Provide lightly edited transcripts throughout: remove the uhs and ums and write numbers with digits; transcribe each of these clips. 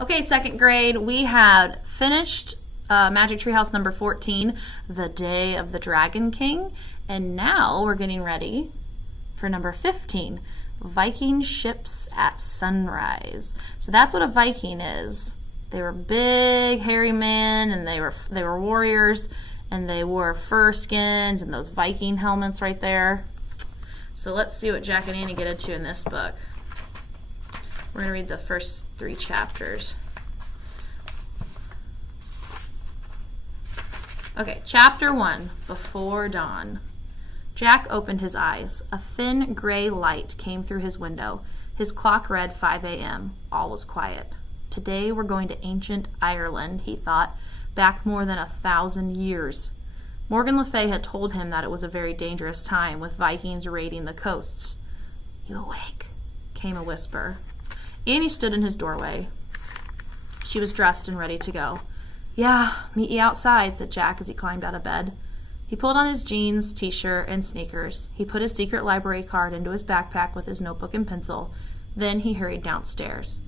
Okay, second grade, we had finished Magic Tree House number 14, The Day of the Dragon King, and now we're getting ready for number 15, Viking Ships at Sunrise. So that's what a Viking is. They were big, hairy men, and they were warriors, and they wore fur skins and those Viking helmets right there. So let's see what Jack and Annie get into in this book. We're going to read the first 3 chapters. Okay, chapter 1, Before Dawn. Jack opened his eyes. A thin gray light came through his window. His clock read 5 a.m. All was quiet. Today we're going to ancient Ireland, he thought, back more than 1,000 years. Morgan Le Fay had told him that it was a very dangerous time with Vikings raiding the coasts. "You awake?" came a whisper. Annie stood in his doorway. She was dressed and ready to go. "Yeah, meet you outside," said Jack as he climbed out of bed. He pulled on his jeans, t-shirt, and sneakers. He put his secret library card into his backpack with his notebook and pencil. Then he hurried downstairs.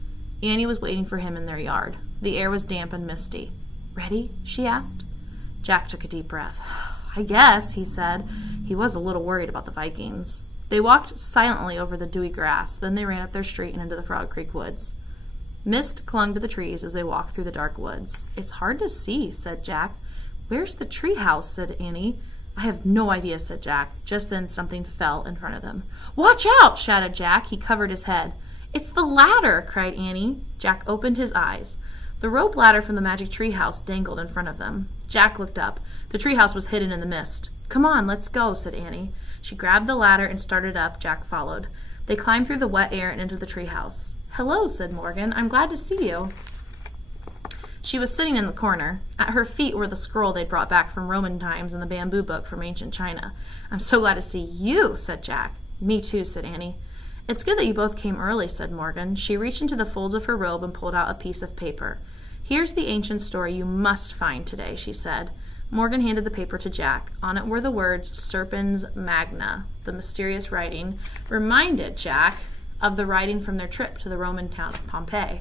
Annie was waiting for him in their yard. The air was damp and misty. "Ready?" she asked. Jack took a deep breath. "I guess," he said. He was a little worried about the Vikings. They walked silently over the dewy grass. Then they ran up their street and into the Frog Creek woods. Mist clung to the trees as they walked through the dark woods. "It's hard to see," said Jack. "Where's the tree house?" said Annie. "I have no idea," said Jack. Just then something fell in front of them. "Watch out!" shouted Jack. He covered his head. "It's the ladder!" cried Annie. Jack opened his eyes. The rope ladder from the magic tree house dangled in front of them. Jack looked up. The tree house was hidden in the mist. "Come on, let's go," said Annie. She grabbed the ladder and started up. Jack followed. They climbed through the wet air and into the tree house. "Hello," said Morgan. "I'm glad to see you." She was sitting in the corner. At her feet were the scroll they'd brought back from Roman times and the bamboo book from ancient China. "I'm so glad to see you," said Jack. "Me too," said Annie. "It's good that you both came early," said Morgan. She reached into the folds of her robe and pulled out a piece of paper. "Here's the ancient story you must find today," she said. Morgan handed the paper to Jack. On it were the words Serpens Magna. The mysterious writing reminded Jack of the writing from their trip to the Roman town of Pompeii.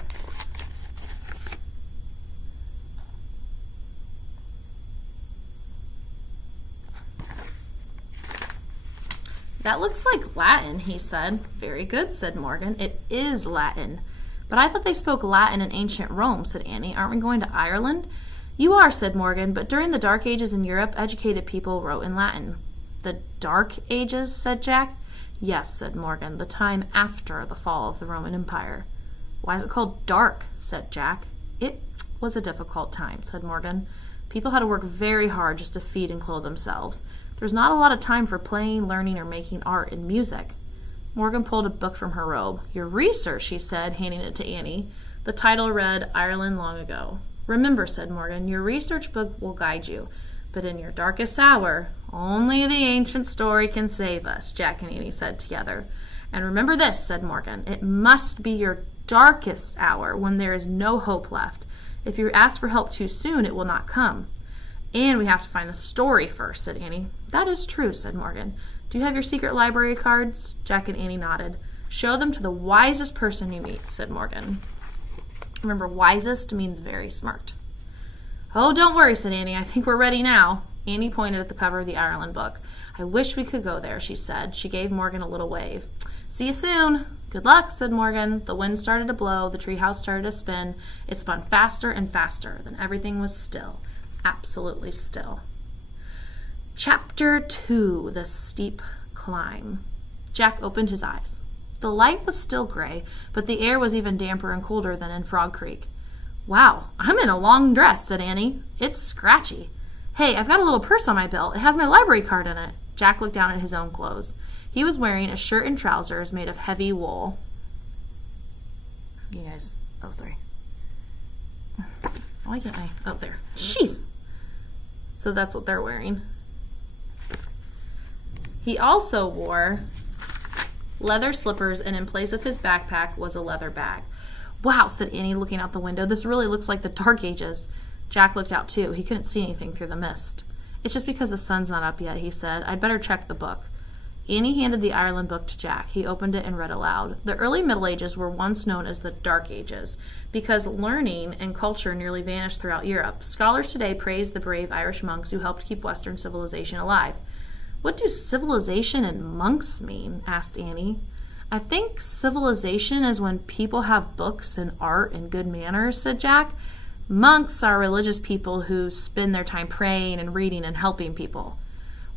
"That looks like Latin," he said. "Very good," said Morgan. "It is Latin." "But I thought they spoke Latin in ancient Rome," said Annie. "Aren't we going to Ireland?" "You are," said Morgan, "but during the Dark Ages in Europe, educated people wrote in Latin." "The Dark Ages?" said Jack. "Yes," said Morgan, "the time after the fall of the Roman Empire." "Why is it called dark?" said Jack. "It was a difficult time," said Morgan. "People had to work very hard just to feed and clothe themselves. There was not a lot of time for playing, learning, or making art and music." Morgan pulled a book from her robe. "Your research," she said, handing it to Annie. The title read, Ireland Long Ago. "Remember," said Morgan, "your research book will guide you. But in your darkest hour, only the ancient story can save us," Jack and Annie said together. "And remember this," said Morgan, "it must be your darkest hour when there is no hope left. If you ask for help too soon, it will not come." "And we have to find the story first," said Annie. "That is true," said Morgan. "Do you have your secret library cards?" Jack and Annie nodded. "Show them to the wisest person you meet," said Morgan. Remember, wisest means very smart. "Oh, don't worry," said Annie. "I think we're ready now." Annie pointed at the cover of the Ireland book. "I wish we could go there," she said. She gave Morgan a little wave. "See you soon." "Good luck," said Morgan. The wind started to blow. The treehouse started to spin. It spun faster and faster. Then everything was still. Absolutely still. Chapter 2, The Steep Climb. Jack opened his eyes. The light was still gray, but the air was even damper and colder than in Frog Creek. "Wow, I'm in a long dress," said Annie. "It's scratchy. Hey, I've got a little purse on my belt. It has my library card in it." Jack looked down at his own clothes. He was wearing a shirt and trousers made of heavy wool. You guys, oh, sorry. Why can't I? Oh, there. Jeez. So that's what they're wearing. He also wore leather slippers, and in place of his backpack was a leather bag. "Wow," said Annie, looking out the window. "This really looks like the Dark Ages." Jack looked out too. He couldn't see anything through the mist. "It's just because the sun's not up yet," he said. "I'd better check the book." Annie handed the Ireland book to Jack. He opened it and read aloud. The early Middle Ages were once known as the Dark Ages because learning and culture nearly vanished throughout Europe. Scholars today praise the brave Irish monks who helped keep Western civilization alive. What do civilization and monks mean? Asked Annie. I think civilization is when people have books and art and good manners, said Jack. Monks are religious people who spend their time praying and reading and helping people.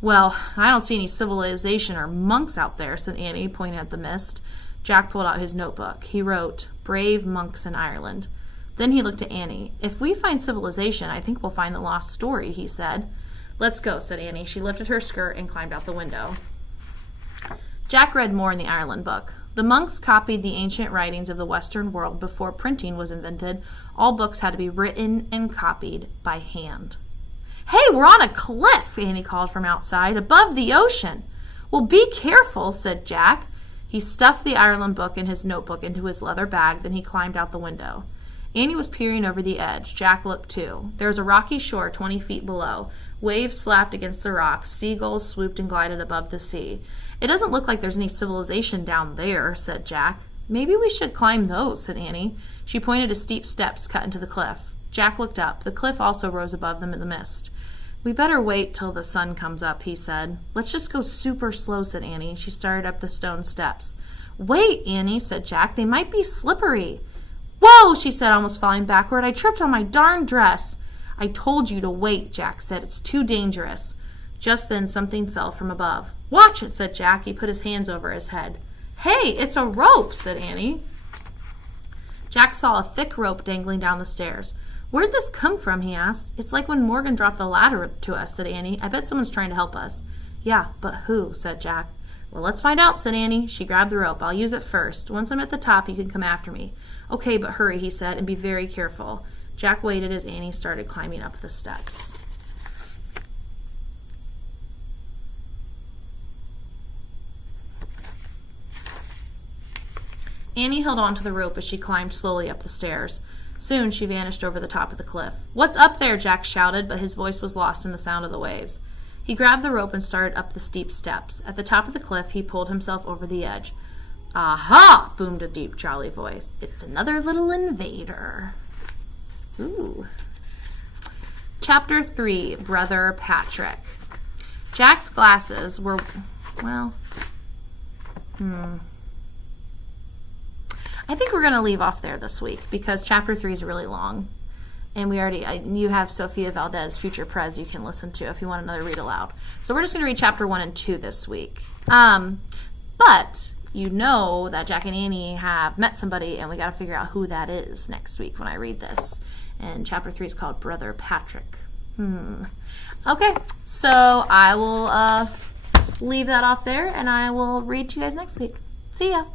Well, I don't see any civilization or monks out there, said Annie, pointing at the mist. Jack pulled out his notebook. He wrote, Brave monks in Ireland. Then he looked at Annie. If we find civilization, I think we'll find the lost story, he said. Let's go, said Annie. She lifted her skirt and climbed out the window. Jack read more in the Ireland book. The monks copied the ancient writings of the Western world before printing was invented. All books had to be written and copied by hand. Hey, we're on a cliff, Annie called from outside, above the ocean. Well, be careful, said Jack. He stuffed the Ireland book and his notebook into his leather bag, then he climbed out the window. Annie was peering over the edge. Jack looked too. There was a rocky shore 20 feet below. Waves slapped against the rocks. Seagulls swooped and glided above the sea. It doesn't look like there's any civilization down there, said Jack. Maybe we should climb those, said Annie. She pointed to steep steps cut into the cliff. Jack looked up. The cliff also rose above them in the mist. We better wait till the sun comes up, he said. Let's just go super slow, said Annie. She started up the stone steps. Wait, Annie, said Jack. They might be slippery. Whoa, she said, almost falling backward. I tripped on my darn dress. I told you to wait, Jack said. It's too dangerous. Just then something fell from above. Watch it, said Jack. He put his hands over his head. Hey, it's a rope, said Annie. Jack saw a thick rope dangling down the stairs. Where'd this come from, he asked. It's like when Morgan dropped the ladder to us, said Annie. I bet someone's trying to help us. Yeah, but who, said Jack. Well, let's find out, said Annie. She grabbed the rope. I'll use it first. Once I'm at the top, you can come after me. Okay, but hurry, he said, and be very careful. Jack waited as Annie started climbing up the steps. Annie held on to the rope as she climbed slowly up the stairs. Soon she vanished over the top of the cliff. What's up there? Jack shouted, but his voice was lost in the sound of the waves. He grabbed the rope and started up the steep steps. At the top of the cliff, he pulled himself over the edge. Aha! Boomed a deep, jolly voice. It's another little invader. Ooh. Chapter 3, Brother Patrick. Jack's glasses were, well, I think we're going to leave off there this week because Chapter 3 is really long. And you have Sophia Valdez, Future Prez, you can listen to if you want another read aloud. So we're just going to read Chapter 1 and 2 this week. But you know that Jack and Annie have met somebody, and we got to figure out who that is next week when I read this. And Chapter 3 is called Brother Patrick. Okay, so I will leave that off there, and I will read to you guys next week. See ya!